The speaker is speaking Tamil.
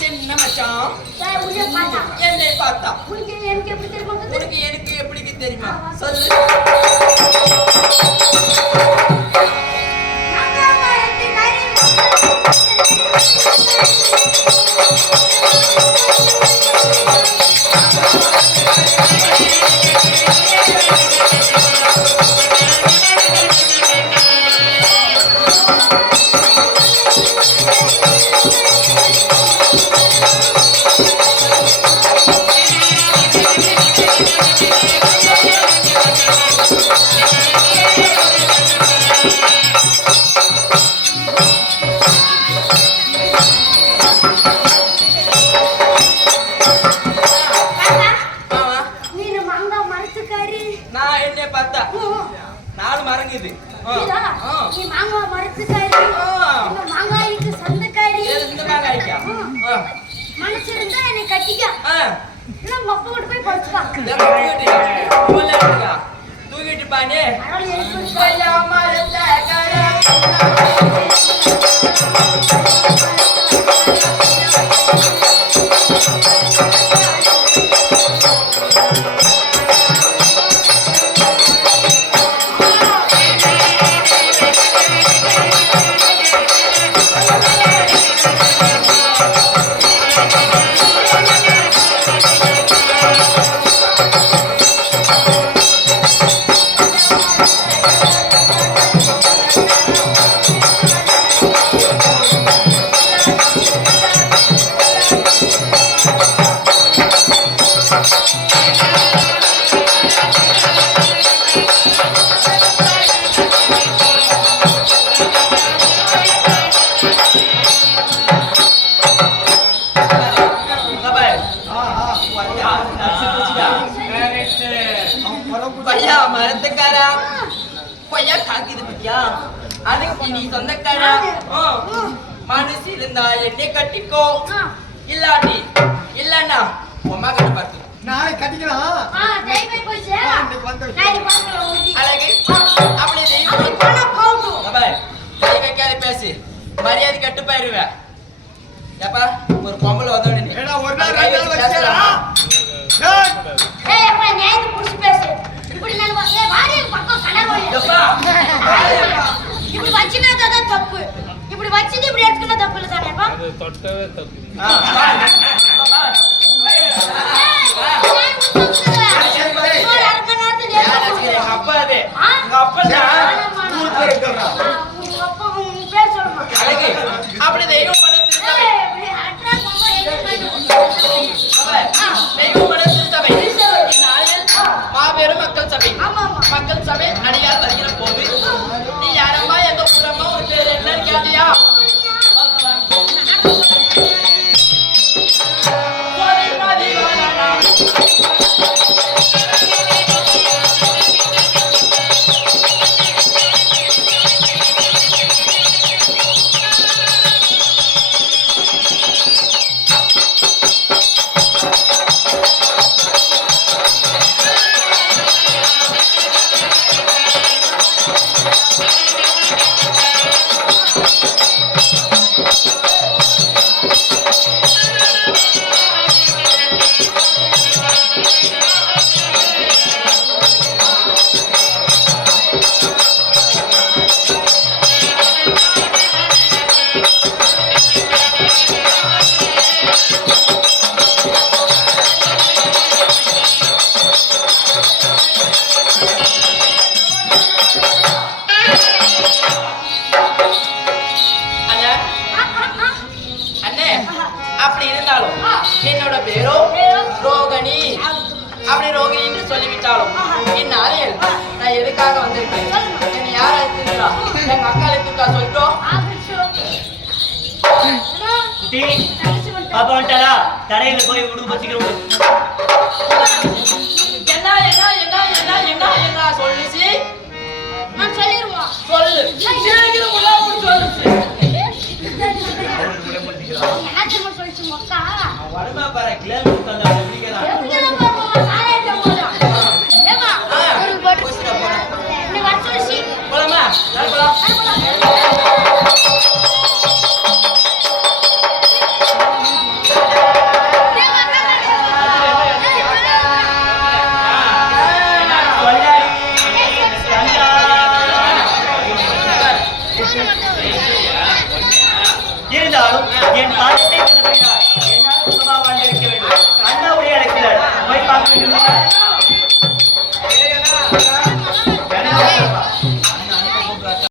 சின்ன மச்சான் என்னை பார்த்தா உனக்கு எனக்கு எப்படி தெரியுமா சொல்லு. தூக்கிட்டு பானே பையா மரத்துக்காரா கொய்யா காக்கிது பையா அதுக்கு நீ சொந்தக்காரா மனசு இருந்தா என்னை கட்டிக்கோ இல்லாட்டி இல்லன்னா உமா கிட்ட பார்த்து நாளை கட்டிக்கலாம் அழகு அப்படி கை வைக்காத பேசு மரியாதை கட்டு போயிருவேன் ஏப்பா ஒரு பொம்பளை வந்தோடனே இப்படி வச்சுனா தான் தப்பு. இப்படி வச்சுட்டு இப்படி எடுத்துக்கிட்டா தப்பு இல்ல தானேப்பா? அது தொட்டவே தப்பு. அப்பா அது உங்க அப்பா அப்படி தெய்வம் மாபெரும் மக்கள் சபை மக்கள் சபை அடியார் வருகிற போது நீ யாரம்மா எந்த ஊரம்மா ஒரு பேர் என்னன்னு கேட்டியா அப்படி இருந்தாலும் என்னோட பேரோ ரோகிணி. அப்படி ரோகிணின்னு சொல்லிவிட்டாலும் இந்நாளில் நான் எதுக்காக வந்திருக்கேன்? என்னை யார் அழைத்திருக்கா? எங்க அக்கா அழைத்திருக்கா சொல்லிட்டோம். பாப்பா வந்துட்டாரா? தரையில போய் விடு பச்சிக்கிறோம். என்ன என்ன என்ன என்ன என்ன என்ன சொல்லுச்சு? நான் சொல்லிருவோம். சொல்லு சீக்கிரம் உள்ள வந்து சொல்லுச்சு. என்ன தெரியுமா சொல்லிச்சு மொக்கா? வரமா பாரு கிளம்பி தந்தா பிடிக்கலாம். எதுக்கு நம்ம சாரேட்ட போறோம்? ஏமா ஒரு பட் நீ வர சொல்லிச்சு. போலாமா? போலாம். இருந்தாலும் என் பாதத்தை நினைக்கிறார். என்னால் சுகமா வாழ்ந்திருக்க வேண்டும். அண்ணாவுடைய அழைக்கிறார். போய் பார்க்க வேண்டும்.